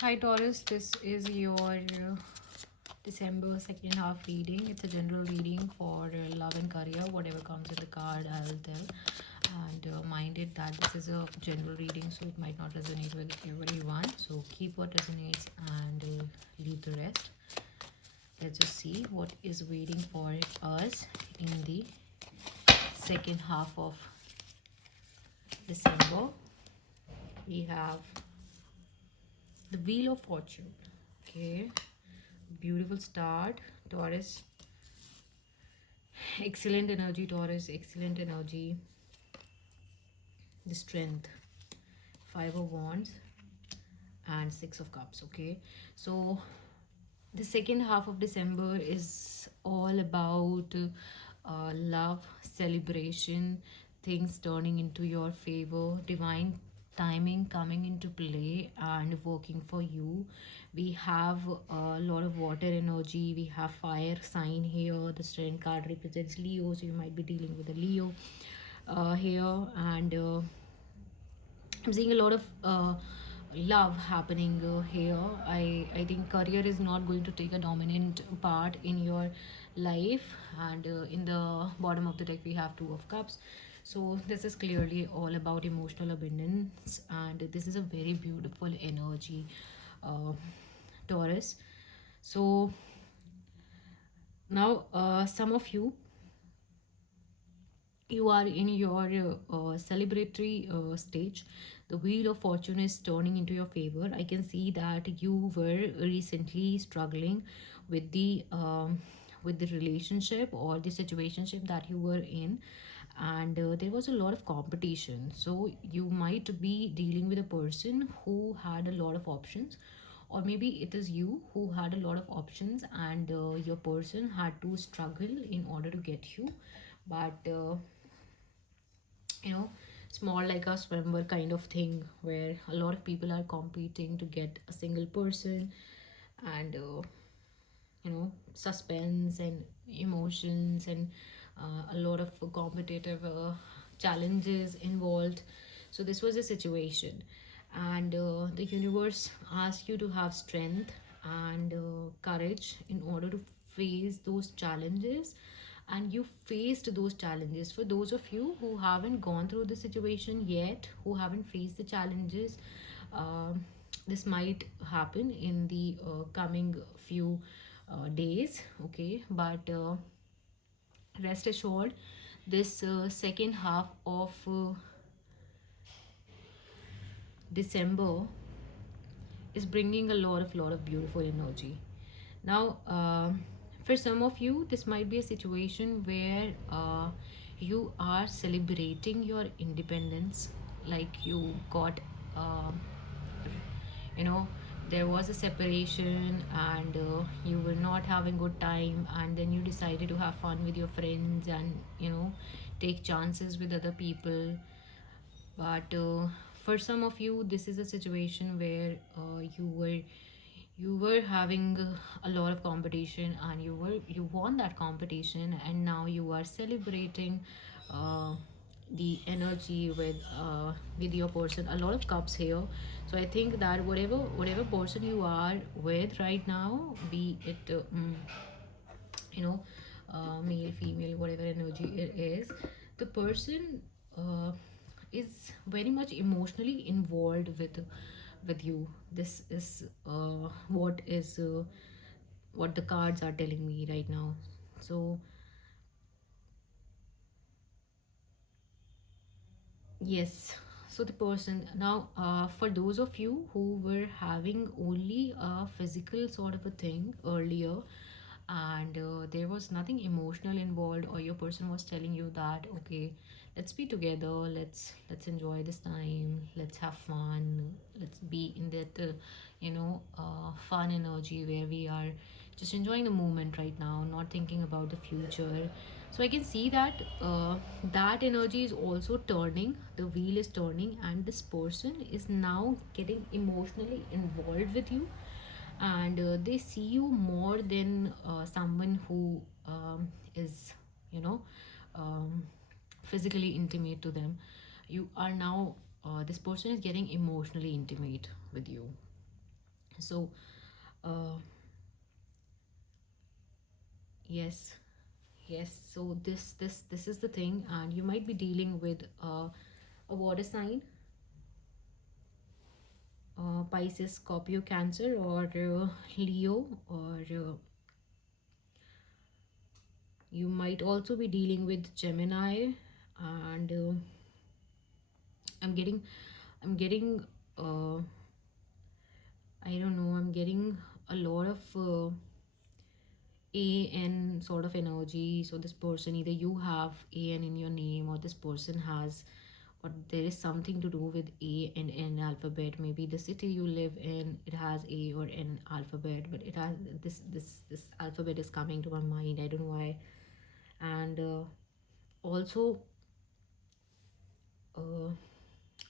Hi Taurus, this is your December second half reading. It's a general reading for love and career. Whatever comes with the card, I'll tell. And mind it that this is a general reading, so it might not resonate with everyone. So keep what resonates and leave the rest. Let's just see what is waiting for us in the second half of December. We have the Wheel of Fortune. Okay, beautiful start, Taurus. Excellent energy, Taurus. Excellent energy. The strength. Five of Wands and Six of Cups. Okay, so the second half of December is all about love, celebration, things turning into your favor, divine timing coming into play and working for you. We have a lot of water energy, we have fire sign here. The strength card represents Leo, so you might be dealing with a Leo here. And I'm seeing a lot of love happening here. I think career is not going to take a dominant part in your life. And in the bottom of the deck, we have Two of Cups. So this is clearly all about emotional abundance, and this is a very beautiful energy, uh, Taurus. So now, some of you are in your celebratory stage. The Wheel of Fortune is turning into your favor. I can see that you were recently struggling with the relationship or the situationship that you were in, and there was a lot of competition. So you might be dealing with a person who had a lot of options, or maybe it is you who had a lot of options, and your person had to struggle in order to get you. But you know it's more like a swimmer kind of thing, where a lot of people are competing to get a single person. And suspense and emotions and a lot of competitive challenges involved. So this was a situation, and the universe asked you to have strength and courage in order to face those challenges. And you faced those challenges. For those of you who haven't gone through the situation yet, who haven't faced the challenges, this might happen in the coming few days. Okay, but rest assured, this second half of December is bringing a lot of beautiful energy. Now, for some of you, this might be a situation where you are celebrating your independence, like you got uh, you know there was a separation, and you were not having good time, and then you decided to have fun with your friends and take chances with other people. But for some of you, this is a situation where you were having a lot of competition, and you won that competition, and now you are celebrating uh, the energy with your person. A lot of cups here. So I think that whatever person you are with right now, be it you know male, female, whatever energy it is, the person is very much emotionally involved with you. This is what the cards are telling me right now. So yes. So the person now, for those of you who were having only a physical sort of a thing earlier, and there was nothing emotional involved, or your person was telling you that, okay, let's be together, let's enjoy this time, let's have fun, let's be in that fun energy where we are just enjoying the moment right now, not thinking about the future. So I can see that that energy is also turning. The wheel is turning, and this person is now getting emotionally involved with you, and they see you more than someone who is you know um, physically intimate to them. You are now this person is getting emotionally intimate with you. So uh yes, yes, so this is the thing, and you might be dealing with a water sign, Pisces, Scorpio, Cancer, or Leo, or you might also be dealing with Gemini. And i'm getting I'm getting uh I don't know, I'm getting a lot of AN sort of energy. So this person, either you have AN in your name, or this person has, or there is something to do with A and N alphabet. Maybe the city you live in, it has A or N alphabet, but it has this alphabet is coming to my mind. I don't know why. And also uh,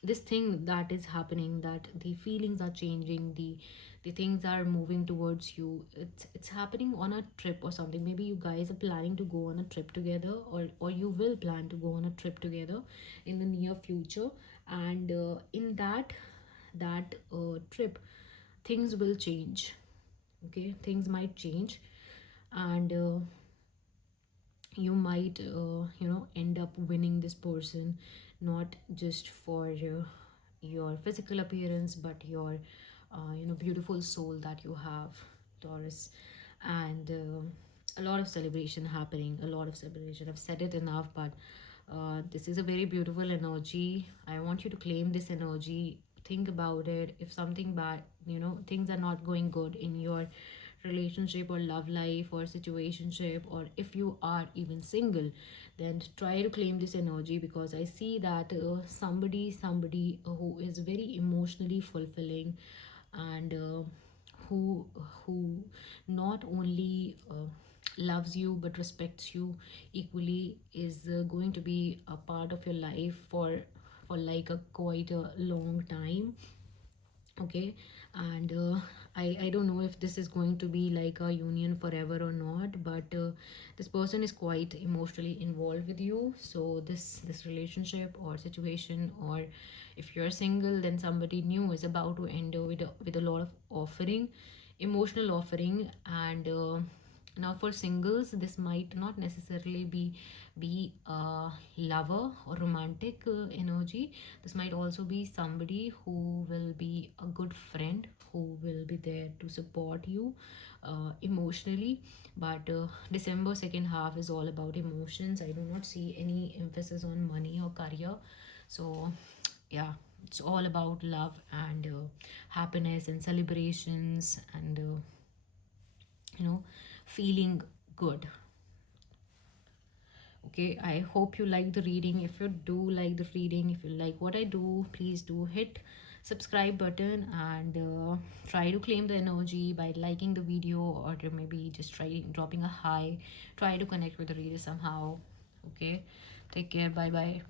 this thing that is happening, that the feelings are changing, the things are moving towards you. It's happening on a trip or something. Maybe you guys are planning to go on a trip together, or you will plan to go on a trip together in the near future. And in that trip, things will change. Okay, things might change. And you might end up winning this person, not just for your physical appearance, but your beautiful soul that you have, Taurus. And a lot of celebration happening, a lot of celebration. I've said it enough, but this is a very beautiful energy. I want you to claim this energy. Think about it. If something bad, things are not going good in your relationship or love life or situationship, or if you are even single, then try to claim this energy, because I see that somebody who is very emotionally fulfilling, and who who not only loves you but respects you equally, is going to be a part of your life for like a quite a long time. Okay. And I don't know if this is going to be like a union forever or not, but this person is quite emotionally involved with you. So this relationship or situation, or if you're single, then somebody new is about to enter with a lot of offering, emotional offering. And now for singles, this might not necessarily be a lover or romantic energy. This might also be somebody who will be a good friend, who will be there to support you emotionally. But December second half is all about emotions. I do not see any emphasis on money or career. So yeah, it's all about love and happiness and celebrations, and feeling good. Okay, I hope you like the reading. If you do like the reading, if you like what I do, please do hit subscribe button, and try to claim the energy by liking the video, or maybe just try dropping a hi. Try to connect with the reader somehow. Okay, take care. Bye bye.